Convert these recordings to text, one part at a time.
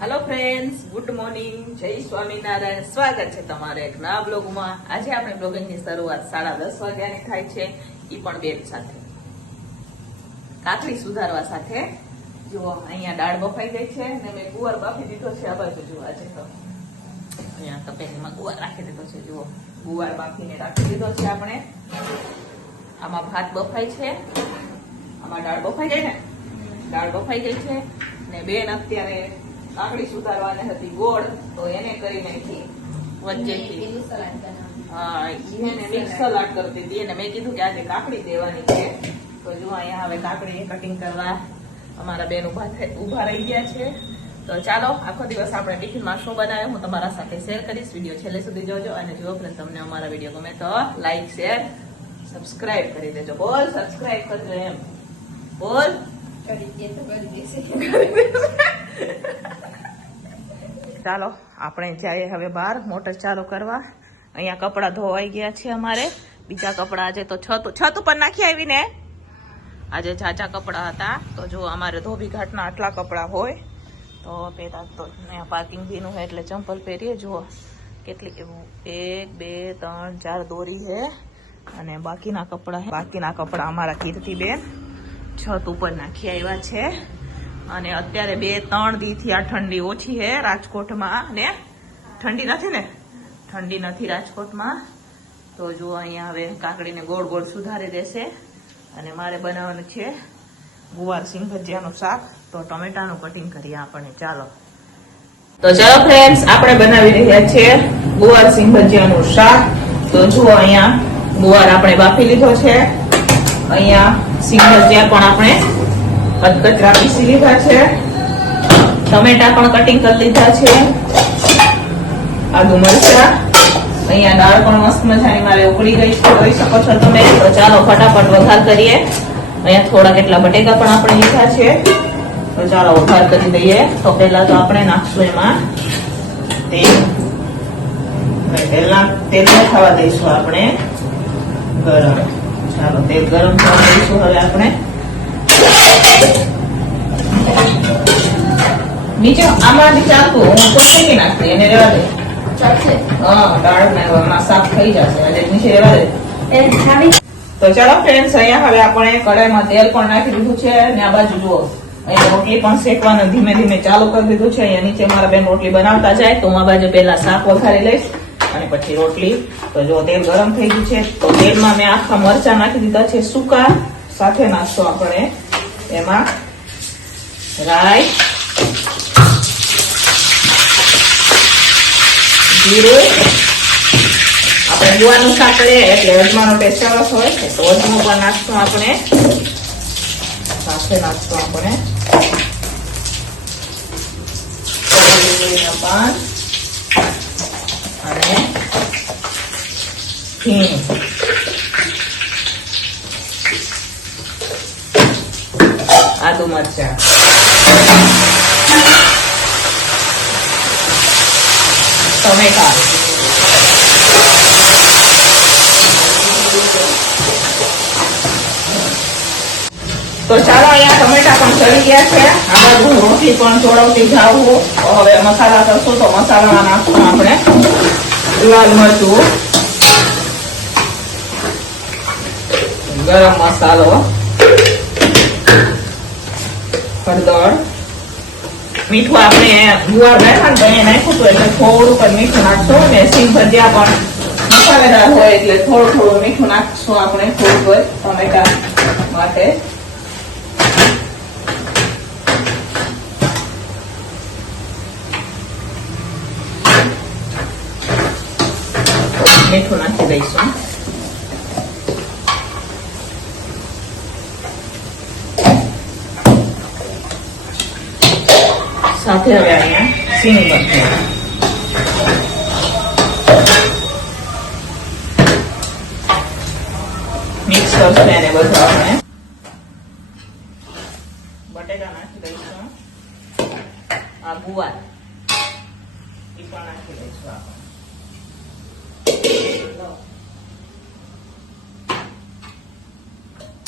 Hello friends, good morning, જય સ્વામિનારાયણ. સ્વાગત છે તમારે એક નવા બ્લોગમાં. આજે આપણે બ્લોગિંગની શરૂઆત 10:30 વાગ્યાની થાય છે, ઈ પણ બેગ સાથે, કાકડી સુધારવા સાથે. જુઓ અહીંયા દાળ બફાઈ ગઈ છે ને મેં ગુવાર બાફી દીધો છે. આ બાજુ જુઓ, આજે તો અહીંયા તપેલીમાં ગુવાર રાખી દીધો છે. જુઓ, ગુવાર બાફીને રાખી દીધો છે આપણે. આમાં ભાત બફાઈ છે, આમાં દાળ બફાઈ ગઈ ને, દાળ બફાઈ ગઈ છે ને બેન અત્યારે કાકડી સુધારવાની હતી ગોળ, તો એને કરી નાખી વચ્ચેથી. હા, એને મિક્સ સલાડ કરતી હતી અને મેં કીધું કે આજે કાકડી દેવાની છે. તો જો અહીંયા હવે કાકડી કટિંગ કરવા અમારા બેન ઉભા રહી ગયા છે. તો ચાલો, આખો દિવસ આપણે ટિફિનમાં શું બનાવ્યું હું તમારા સાથે શેર કરીશ. વિડીયો છેલ્લે સુધી જોજો અને જો ફ્રેન્ડ તમને અમારા વિડીયો ગમે તો લાઈક, શેર, સબસ્ક્રાઇબ કરી દેજો. બોલ, સબસ્ક્રાઇબ કરજો એમ બોલ. ચાલો આપણે જઈએ હવે બહાર મોટર ચાલુ કરવા. અહીંયા કપડા ધોવાઈ ગયા છે અમારે. બીજા કપડા આજે તો છત ઉપર નાખી આવી ને, આજે ઝાઝા કપડા હતા. તો જો અમારે ધોબી ઘાટના આટલા કપડા હોય તો પેલા તો અહીંયા પાર્કિંગ ભીનું હોય એટલે ચંપલ પહેરીએ. જુઓ કેટલી 1 2 3 4 દોરી છે અને બાકીના કપડા અમારા કીર્તિબેન છત ઉપર નાખી આવ્યા છે. અને અત્યારે 2-3 દીથી આ ઠંડી ઓછી છે રાજકોટમાં, ને ઠંડી નથી રાજકોટમાં. તો જો અહીંયા હવે કાકડીને ગોળ ગોળ સુધારી દેશે અને મારે બનાવવાનું છે ગુવાર સિંગ ભજીયાનું શાક. તો ટમેટાનું કટિંગ કરીએ આપણે. ચાલો તો ચાલો ફ્રેન્ડ્સ, આપણે બનાવી રહ્યા છીએ ગુવાર સિંગ ભજીયાનું શાક. તો જુઓ અહીંયા ગુવાર આપણે બાફી લીધો છે, અહીંયા સિંગ ભજીયા પણ આપણે કચરા પીસી લીધા છે, ટમેટા પણ કટિંગ કરી લીધા છે, આદુ મરચા, અહીંયા દાળ પણ મસ્ત મજાની મારે ઉકળી ગઈ છે, જોઈ શકો છો તમે. તો ચાલો ફટાફટ વઘાર કરીએ. અહીંયા થોડા કેટલા બટેકા પણ આપણે લીધા છે. તો ચાલો વઘાર કરી દઈએ. તો પહેલા તો આપણે નાખશું એમાં તેલ. તેલ થવા દઈશું આપણે ગરમ. ચાલો તેલ ગરમ થવા દઈશું હવે આપણે. નીચે આમાં ચાકુ હું કોઈ નાખતી, એને રેવા દે. હા, દાળ ને સાફ થઈ જશે એટલે નીચે રેવા દે. તો ચાલો ફ્રેન્ડ્સ, અહીંયા હવે આપણે કડાઈમાં તેલ પણ નાખી દીધું છે ને આ બાજુ જુઓ અહીંયા રોટલી પણ શેકવાનું ધીમે ધીમે ચાલુ કરી દીધું છે. અહીંયા નીચે મારા બેન રોટલી બનાવતા જાય તો હું આ બાજુ પહેલા શાક વઘારી લઈશ અને પછી રોટલી. તો જો તેલ ગરમ થઈ ગયું છે તો તેલમાં મેં આખા મરચા નાખી દીધા છે સૂકા. સાથે નાખશો આપણે એમાં રાઈ, જીરું. આપણે ગુવારનું શાક કરીએ એટલે અજમાનો ટેસ્ટ સરસ હોય તો અજમો પણ નાખશું આપણે. સાથે નાખશું આપણે પાન અને હિંગ. આદુ મરચા, ટમેટા, તો ચાલો અહીંયા ટમેટા પણ ચડી ગયા છે. આ બાજુ રોટલી પણ ચોળવતી જાવું. હવે મસાલા કરશું તો મસાલામાં નાખશું આપણે લાલ મરચું, ગરમ મસાલો, હળદર, મીઠું. આપણે ગુવાર નાખ્યા ને તો એ નાખ્યું હતું એટલે થોડુંક જ મીઠું નાખશું. ને સિંગ ભજીયા પણ મસાલેદાર હોય એટલે થોડું મીઠું નાખશું આપણે, થોડું ટમેટા માટે. મીઠું નાખી દઈશું. સાથે હવે અહીંયા સિંગ ભજીયા મિક્સ કરશું. એને બધું આપણે બટેટા નાખી દઈશું. આ ગુવાર એ પણ નાખી દઈશું આપણે.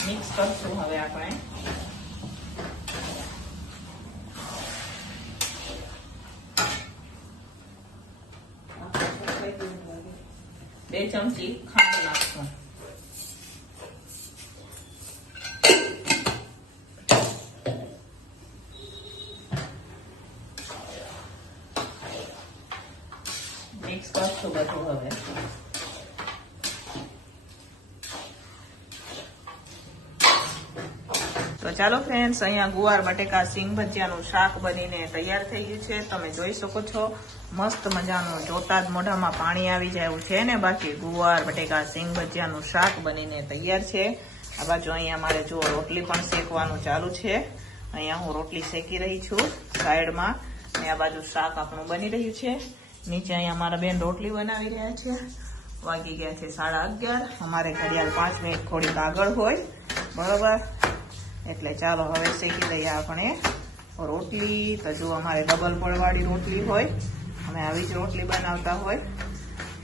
મિક્સ કરશું હવે આપણે. 2 ચમચી ખાંડ નાખશું. મિક્સ કરશું બધું હવે. તો ચાલો ફ્રેન્ડ્સ, અહીંયા ગુવાર બટેકા સિંગ ભજીયાનું શાક બનીને તૈયાર થઈ ગયું છે. તમે જોઈ શકો છો મસ્ત મજાનું, જોતા જ મોઢામાં પાણી આવી જાય એવું છે ને. બાકી ગુવાર બટેકા સિંગ ભજીયાનું શાક બનીને તૈયાર છે. આ બાજુ અહીંયા મારે જો રોટલી પણ શેકવાનું ચાલુ છે. અહીંયા હું રોટલી શેકી રહી છું સાઈડમાં, અને આ બાજુ શાક આપણું બની રહ્યું છે. નીચે અહીંયા મારા બેન રોટલી બનાવી રહ્યા છે. વાગી ગયા છે 11:30. અમારે ઘડિયાળ 5 મિનિટ થોડીક આગળ હોય, બરોબર. એટલે ચાલો હવે શેકી દઈએ આપણે રોટલી. તો જો અમારે ડબલ પડવાળી રોટલી હોય, અમે આવી જ રોટલી બનાવતા હોય.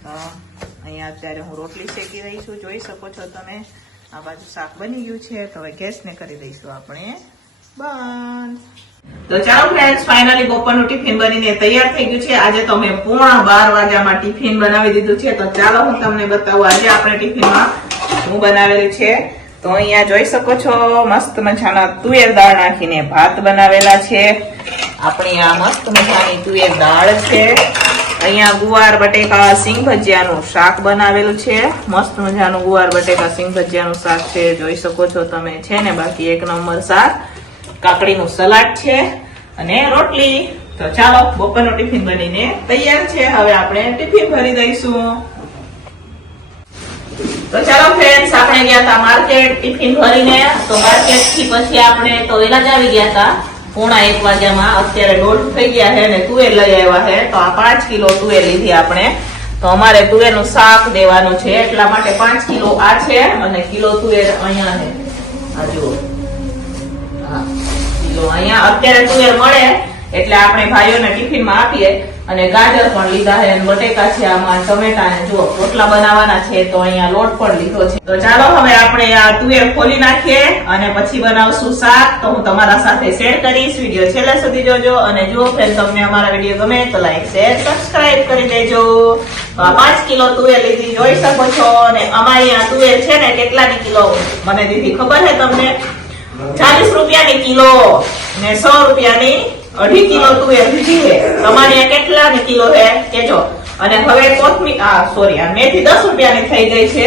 તો અહીંયા અત્યારે હું રોટલી શેકી રહી છું, જોઈ શકો છો તમે. આ બાજુ શાક બની ગયું છે, તો હવે ગેસને કરી દઈશું આપણે બંધ. તો ચાલો ફ્રેન્ડ્સ, ફાઇનલી બપોરનું ટિફિન બનીને તૈયાર થઈ ગયું છે. આજે તો મેં 11:15 વાગ્યામાં ટિફિન બનાવી દીધું છે. તો ચાલો હું તમને બતાવું આજે આપણે ટિફિનમાં શું બનાવેલું છે. તો અહીંયા જોઈ શકો છો મસ્ત મજાના તુવેર દાળ નાખીને ભાત બનાવેલા છે. આપણી આ મસ્ત મજાની તુવેર દાળ છે. અહીંયા ગુવાર બટેકા સિંગ ભજીયાનું શાક બનાવેલું છે. મસ્ત મજાનું ગુવાર બટેકા સિંગ ભજીયાનું શાક છે, જોઈ શકો છો તમે, છે ને. બાકી 1 નંબર શાક. કાકડીનું સલાડ છે અને રોટલી. તો ચાલો, બપોરનું ટિફિન બનીને તૈયાર છે. હવે આપણે ટિફિન ભરી દઈશું. તો ચાલો ફ્રેન્ડ્સ, આપણે ગયા હતા માર્કેટ ટિફિન ભરીને. તો માર્કેટ થી પછી આપણે તો વેલા જ આવી ગયા હતા 1:15 વાગ્યામાં. અત્યારે 1:30 થઈ ગયા છે અને તુવેર લઈ આવ્યા છે. તો આ 5 કિલો તુવેર લીધી આપણે. તો અમારે તુવેરનું શાક દેવાનું છે, એટલા માટે 5 કિલો આ છે અને કિલો તુવેર અહીંયા છે. આ જુઓ, હા, કિલો અહીંયા અત્યારે તુવેર મળે એટલે આપણે ભાઈઓને ટિફિનમાં આપીએ. અને ગાજર પણ લીધા છે, બટેકા છે, આમાં ટમેટા ને જો રોટલા બનાવવાના છે. તો અહીંયા લોટ પણ લીધો છે. તો ચાલો હવે આપણે આ તુવેર ખોલી નાખીએ અને પછી બનાવશું શાક. તો હું તમારા સાથે શેર કરીશ. વિડીયો છેલ્લે સુધી જોજો. અને જો ફ્રેન્ડ તમને અમારા વિડીયો ગમે તો લાઈક શેર સબસ્ક્રાઇબ કરી દેજો. 5 કિલો તુવેર લીધી, જોઈ શકો છો. અને અમારી આ તુવેર છે ને કેટલાની કિલો મને દીધી ખબર છે તમને? 40 રૂપિયાની કિલો ને 100 રૂપિયાની 2.5 કિલો તુવેર લીધી છે. તમારે કેટલાની કિલો છે કેજો. અને હવે કોથમીર, સોરી, આ મેથી 10 રૂપિયાની થઈ ગઈ છે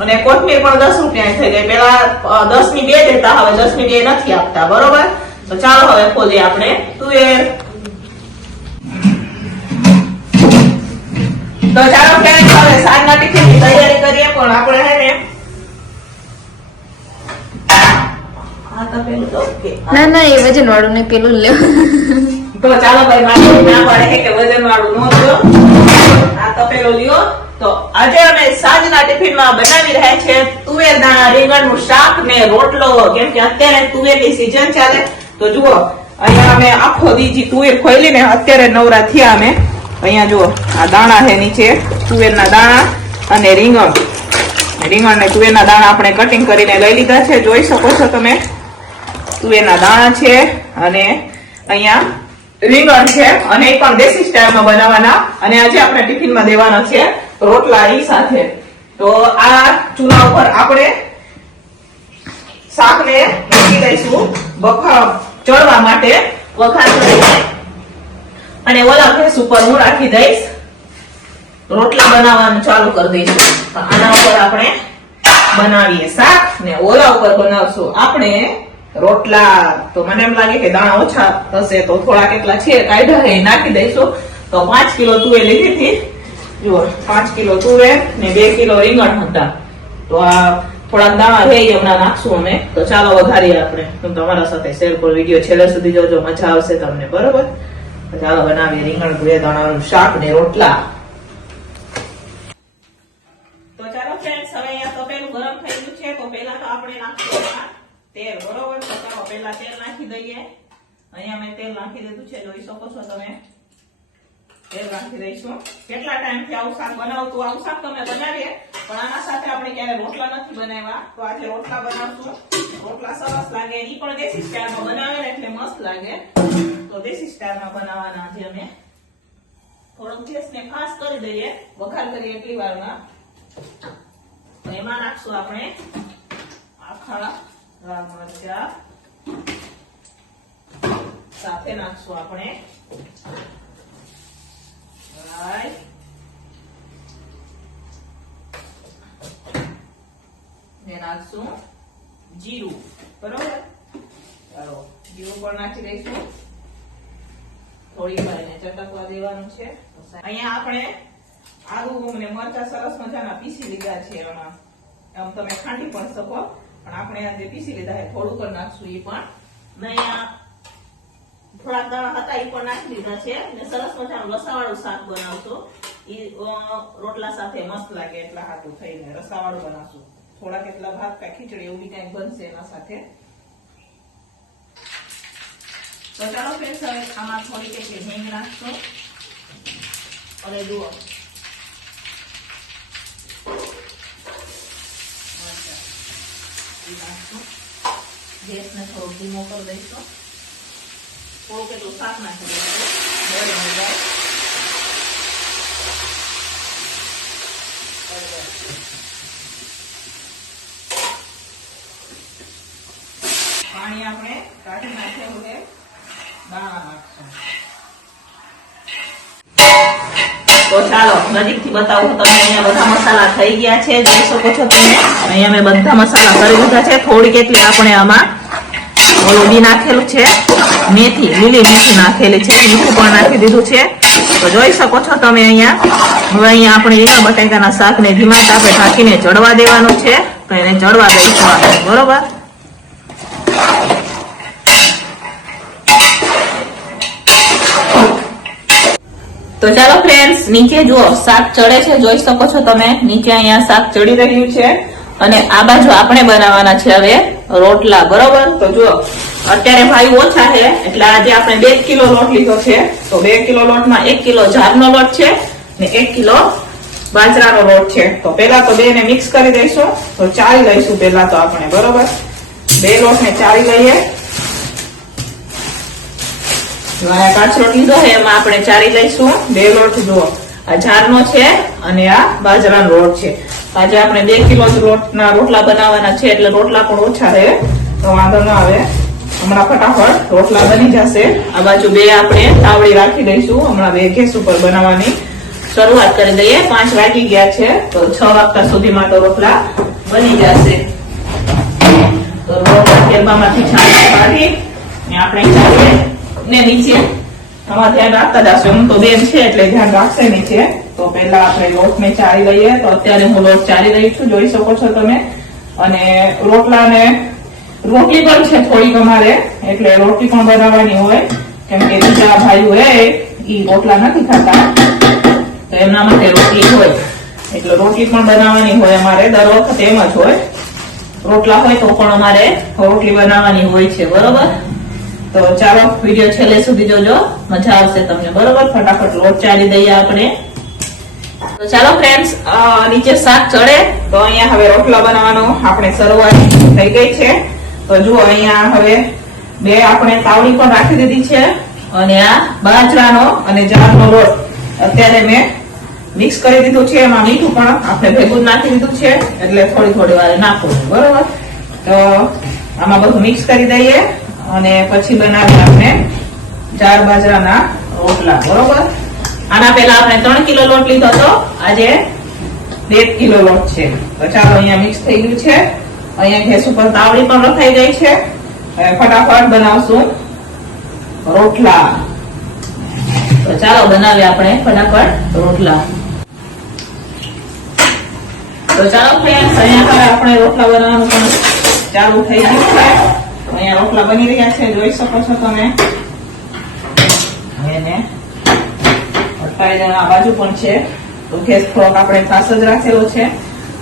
અને કોથમીર પણ 10 રૂપિયાની થઈ ગઈ. પેલા 10 ની 2 દેતા, હવે 10 ની 2 નથી આપતા, બરોબર. તો ચાલો હવે ખોલીએ આપણે તુવેર. તો ચાલો ફ્રેન્ડ્સ, હવે સાંજના ટિફિનની તૈયારી કરીએ. પણ આપણે હે ને ના એ વજન વાળું ને પેલું લેવું. તો ચાલો ભાઈ, મારે ના પાડે કે વજન વાળું નો લ્યો, આ તપેલો લ્યો. તો આજે અમે સાંજના ટિફિનમાં બનાવી રહ્યા છે તુવેર દાણા રીંગણનું શાક ને રોટલો. કેમ કે અત્યારે તુવેરની સીઝન ચાલે. તો જુઓ, અહીંયા અમે આખો દીજી તુવેર ખોલી ને અત્યારે નવરા થયા અમે. અહીંયા જુઓ, આ દાણા છે નીચે, તુવેરના દાણા અને રીંગણ ને તુવેરના દાણા આપણે કટિંગ કરીને લઈ લીધા છે, જોઈ શકો છો તમે. તુવેરના દાણા છે અને અહીંયા રીંગણ છે, અને એ પણ દેશી સ્ટાઈલમાં બનાવવાના. અને આજે આપણે ટિફિનમાં દેવાના છે રોટલા ઈ સાથે. તો આ ચૂલા ઉપર આપણે શાકને મૂકી દઈશું ચડવા માટે વઘાર કરીને. અને ઓલા ગેસ ઉપર હું રાખી દઈશ, રોટલા બનાવવાનું ચાલુ કરી દઈશું. તો આના ઉપર આપણે બનાવીએ શાક ને ઓલા ઉપર બનાવશું આપણે રોટલા. તો મને એમ લાગે કે દાણા ઓછા થશે, તો થોડા કેટલા છે કાઢ્યા એ નાખી દઈશું. તો 5 કિલો તુવેર લીધી હતી, જુઓ 5 કિલો તુવેર ને 2 કિલો રીંગણ હતા. તો આ થોડાક દાણા રહી હમણાં નાખશું અમે. તો ચાલો વઘારીએ આપણે. હું તમારા સાથે શેર કરું, વિડીયો છેલ્લે સુધી જોજો, મજા આવશે તમને, બરોબર. ચાલો બનાવીએ રીંગણ તુવેર દાણાનું શાક ને રોટલા. તો ચાલો ફ્રેન્ડ્સ, હવે અહીંયા તપેલું ગરમ થઈ ગયું છે. તો પહેલા તો આપણે નાખશું તેલ, બરોબર. તો ચાલો પહેલા તેલ નાખી દઈએ. અહીંયા મેં તેલ નાખી દીધું છે, જોઈ શકો છો તમે. તેલ નાખી દઈશું. કેટલા ટાઈમથી આવું શાક બનાવતું, આવું શાક તમે બનાવીએ, પણ આના સાથે આપણે ક્યારે રોટલા નથી બનાવ્યા. તો આજે રોટલા બનાવશું. રોટલા સરસ લાગે, એ પણ દેશી સ્ટાઈલમાં બનાવે ને એટલે મસ્ત લાગે. તો દેશી સ્ટાઈલમાં બનાવવાના આજે અમે. થોડોક ગેસને ફાસ્ટ કરી દઈએ, વઘાર કરીએ એટલી વારમાં. તો એમાં નાખશું આપણે આખા લાલ મરચા, સાથે નાખશું આપણે રાઈ, ને નાખશું જીરું. બરોબર, ચાલો જીરું પણ નાખી દઈશું. થોડી વાર એને ચટકવા દેવાનું છે. અહીંયા આપણે આદુ અને મરચા સરસ મજાના પીસી લીધા છે. એમાં આમ તમે ખાંડી પણ શકો, પણ આપણે આજે પીસી લીધા છે. થોડું કરી નાખશું એ પણ. અહીંયા થોડાક દાણા હતા એ પણ નાખી દીધા છે. અને સરસ મજાનું રસાવાળું શાક બનાવશું. એ રોટલા સાથે મસ્ત લાગે એટલા હાથું થઈને રસાવાળું બનાવશું. થોડાક એટલા ભાત કા ખીચડી એવું બી કઈક બનશે એના સાથે. તો ચાલો ફ્રેન્ડ્સ, હવે આમાં થોડી કેટલી હિંગ નાખશો. અને જુઓ ગેસને થોડું ધીમો કરી દઈશું. થોડું કેટલું શાક નાખી દઈશું. પાણી આપણે કાઢી નાખેલું છે, દાણા નાખશું. તો ચાલો નજીકથી બતાવું તમને. અહીંયા બધા મસાલા થઈ ગયા છે, જોઈ શકો છો તમે. અહીંયા મેં બધા મસાલા કરી લીધા છે. થોડી કેટલી આપણે આમાં ઓલું બી નાખેલું છે, મેથી, લીલી મેથી નાખેલી છે. મીઠું પણ નાખી દીધું છે. તો જોઈ શકો છો તમે અહીંયા. હવે અહીંયા આપણે રીંગણ બટાકાના શાકને ધીમા તાપે ઢાંકીને ચડવા દેવાનું છે. તો એને ચડવા દઈશું આપણે. બરોબર, તો ચાલો ફ્રેન્ડ્સ, નીચે જુઓ શાક ચડે છે. જોઈ શકો છો તમે નીચે અહીંયા શાક ચડી રહ્યું છે. અને આ બાજુ આપણે બનાવવાના છે હવે રોટલા. બરોબર, તો જુઓ અત્યારે ભાઈ ઓછા છે એટલે આજે આપણે 2 કિલો લોટ લીધો છે. તો 2 કિલો લોટમાં 1 કિલો જારનો લોટ છે ને 1 કિલો બાજરાનો લોટ છે. તો પેલા તો બેને મિક્સ કરી દઈશું. તો ચાળી લઈશું પેલા તો આપણે. બરોબર, 2 લોટને ચાળી લઈએ. કાચરોટ લીધો છે એમાં આપણે ચાળી લઈશું 2 લોટ. જુઓ આ જારનો છે અને આ બાજરાનો લોટ છે. આજે આપણે 2 કિલો લોટના રોટલા બનાવવાના છે એટલે રોટલા પણ ઓછા રહે તો વાંધો ન આવે. હમણાં ફટાફટ રોટલા બની જશે. આ બાજુ 2 આપણે તાવડી રાખી દઈશું. હમણાં 2 ગેસ ઉપર બનાવવાની શરૂઆત કરી દઈએ. 5 વાગી ગયા છે તો 6 વાગતા સુધીમાં તો રોટલા બની જશે. તો રોટલા તેલમાંથી છાણી કાઢી ને આપણે ચાલીએ ને નીચે આમાં ધ્યાન રાખતા જશું. હું તો બેન છે એટલે ધ્યાન રાખશે નીચે. તો પેલા આપણે લોટને ચાળી લઈએ. તો અત્યારે હું લોટ ચાળી રહી છું, જોઈ શકો છો તમે. અને રોટલાને રોટલી પણ છે થોડીક અમારે, એટલે રોટલી પણ બનાવવાની હોય. કેમ કે બીજા ભાઈઓ એ રોટલા નથી ખાતા તો એમના માટે રોટલી હોય. એટલે રોટલી પણ બનાવવાની હોય અમારે. દર વખતે એમ જ હોય. રોટલા હોય તો પણ અમારે રોટલી બનાવવાની હોય છે. બરોબર, તો ચાલો વિડીયો છેલ્લે સુધી જોજો, મજા આવશે તમને. બરોબર, ફટાફટ લોટ ચાળી દઈએ આપણે. તો ચાલો ફ્રેન્ડ્સ, નીચે શાક ચડે તો અહીંયા હવે રોટલા બનાવવાનો આપણે શરૂઆત થઈ ગઈ છે. તો જુઓ અહીંયા હવે 2 આપણે તાવડી પણ રાખી દીધી છે. અને આ બાજરાનો અને જારનો લોટ અત્યારે મેં મિક્સ કરી દીધું છે. એમાં મીઠું પણ આપણે ભેગું નાખી દીધું છે એટલે થોડી વાર નાખવું. બરોબર, તો આમાં બધું મિક્સ કરી દઈએ અને પછી બનાવીએ આપણે જાર બાજરાના રોટલા. બરોબર, આના પહેલા આપણે 3 કિલો લોટ લીધો હતો, આજે 2 કિલો લોટ છે. તો ચાલો અહીંયા મિક્સ થઈ ગયું છે. અહીંયા ગેસ ઉપર તાવડી પણ રખાઈ ગઈ છે. હવે ફટાફટ બનાવશું રોટલા. તો ચાલો બનાવીએ આપણે ફટાફટ રોટલા. તો ચાલો ફ્રેન્ડ્સ, અહીંયા હવે આપણે રોટલા બનાવવાનું પણ ચાલુ થઈ ગયું છે. અહીંયા રોટલા બની રહ્યા છે, જોઈ શકો છો તમે. એને આ બાજુ પણ છે. તો ગેસ થોડોક આપણે ફાસ્ટ જ રાખેલો છે.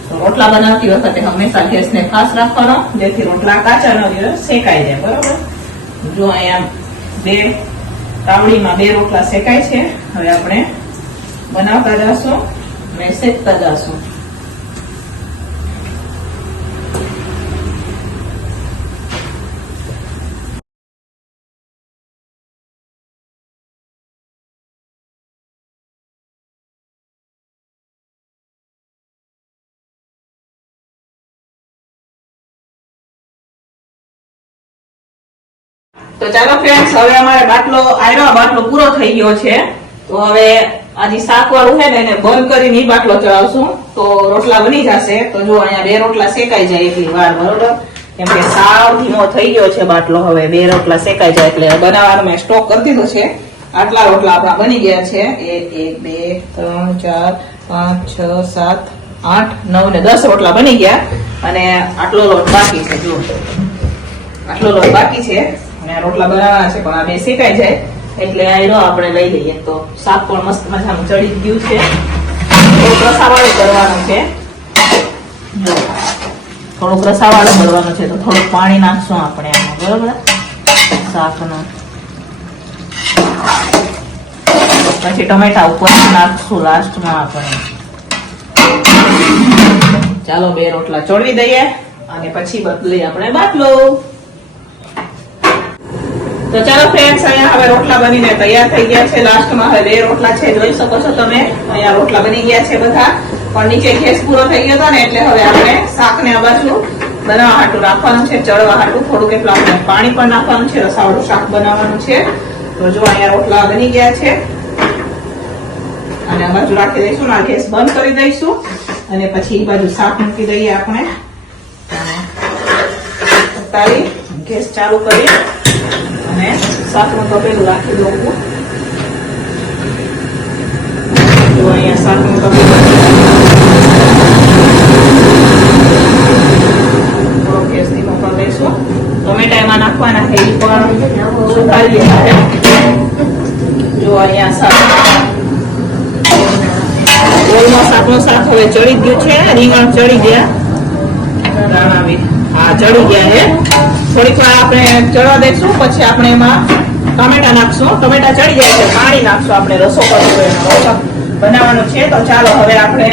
તો રોટલા બનાવતી વખતે હંમેશા ગેસને ફાસ્ટ રાખવાનો, જેથી રોટલા કાચા ન રહે, શેકાઈ જાય. બરોબર, જો અહીંયા 2 તાવડીમાં 2 રોટલા શેકાય છે. હવે આપણે બનાવતા જશું અને શેકતા જશું. તો ચાલો ફ્રેન્ડ્સ, હવે અમારે બાટલો પૂરો થઈ ગયો છે. તો હવે આજે શાક વાળું છે ને એને બંધ કરીને ઈ બાટલો ચડાવશું તો રોટલા બની જશે. તો જો અહીંયા 2 રોટલા શેકાઈ જાય એટલી વાર, બરોબર? કેમ કે સાવ ધીમો થઈ ગયો છે બાટલો. હવે 2 રોટલા શેકાઈ જાય એટલે બનાવવાનો મેં સ્ટોક કરી દીધો છે. આટલા રોટલા આપણા બની ગયા છે. 1 2 3 4 5 6 7 8 9 ને 10 રોટલા બની ગયા. અને આટલો લોટ બાકી છે. જો આટલો લોટ બાકી છે અને રોટલા બનાવવાના છે, પણ આ 2 શેકાઈ જાય એટલે આ આપણે લઈ લઈએ. તો શાક પણ મસ્ત મજાનું ચડી ગયું છે. થોડુંક રસાવાળું કરવાનું છે. જો થોડુંક રસાવાળું કરવાનું છે તો થોડુંક પાણી નાખશું આપણે આમાં, બરોબર? શાકનું પછી ટમેટા ઉપર નાખશું લાસ્ટમાં આપણે. ચાલો 2 રોટલા ચોળવી દઈએ અને પછી બદલી આપણે બાટલો. તો ચાલો ફ્રેન્ડ્સ, અહીંયા હવે રોટલા બનીને તૈયાર થઈ ગયા છે. લાસ્ટમાં હવે 2 રોટલા છે, જોઈ શકો છો તમે. અહીંયા રોટલા બની ગયા છે બધા, પણ નીચે ગેસ પૂરો થઈ ગયો હતો ને એટલે હવે આપણે શાકને આ બાજુ બનાવવા હાટું રાખવાનું છે, ચડવા હાટું થોડુંક એટલું આપણે પાણી પણ નાખવાનું છે. રસાવાળું શાક બનાવવાનું છે. તો જો અહીંયા રોટલા બની ગયા છે અને આ બાજુ રાખી દઈશું. આ ગેસ બંધ કરી દઈશું અને પછી એ બાજુ શાક મૂકી દઈએ આપણે. ઉતારી ગેસ ચાલુ કરી અને શાકનું તપેલું રાખી દઉં. જો અહીંયા શાકનું તપેલું થોડો ગેસ ધીમો કરી દઈશું. ટમેટા એમાં નાખવાના છે, એ પણ સુધારી લીધા છે. જો અહીંયા શાકનું શાક હવે ચડી ગયું છે. રીંગણ ચડી ગયા, દાણા બી હા ચડી ગયા છે. થોડીક વાર આપણે ચડવા દઈશું, પછી આપણે એમાં ટમેટા નાખશું. ટમેટા ચડી જાય છે, પાણી નાખશું. આપણે રસો કરશું, બનાવવાનું છે. તો ચાલો હવે આપણે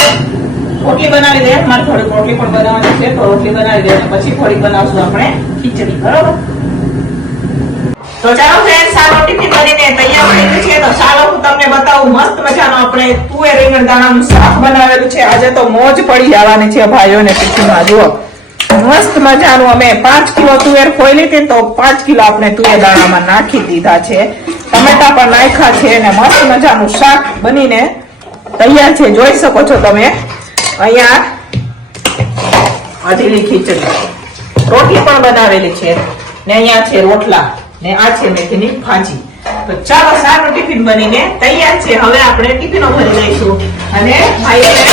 રોટલી બનાવી દઈએ. મારે થોડીક રોટલી પણ બનાવવાની છે, તો રોટલી બનાવી દઈએ પછી થોડીક બનાવશું આપણે ખીચડી, બરોબર? તો ચાલો ફ્રેન્ડ્સ, આ ટિફિન બનીને તૈયાર થઈ ગયું છે. તો ચાલો હું તમને બતાવું. મસ્ત મજાનું આપણે તુવેર રીંગણ દાણાનું શાક બનાવેલું છે. આજે તો મોજ પડી જવાની છે ભાઈઓને ટિફિનમાં. જુઓ મસ્ત મજાનું અમે 5 કિલો તુવેર ખોઈ હતી, તો 5 કિલો આપણે તુવેર દાણામાં નાખી દીધા છે. ટમેટા પણ નાખ્યા છે અને મસ્ત મજાનું શાક બનીને તૈયાર છે. જોઈ શકો છો તમે. અહીંયા અધીલી ખીચડી, રોટલી પણ બનાવેલી છે ને અહીંયા છે રોટલા ને આ છે મેથીની ભાજી. તો ચાલો, સારું ટિફિન બનીને તૈયાર છે. હવે આપણે ટિફિનો ભરી દઈશું અને ભાઈને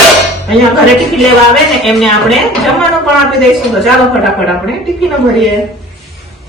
અહીંયા ઘરે ટિફિન લેવા આવે ને એમને આપણે જમવાનું પણ આપી દઈશું. તો ચાલો ફટાફટ આપણે ટિફિનો ભરીએ.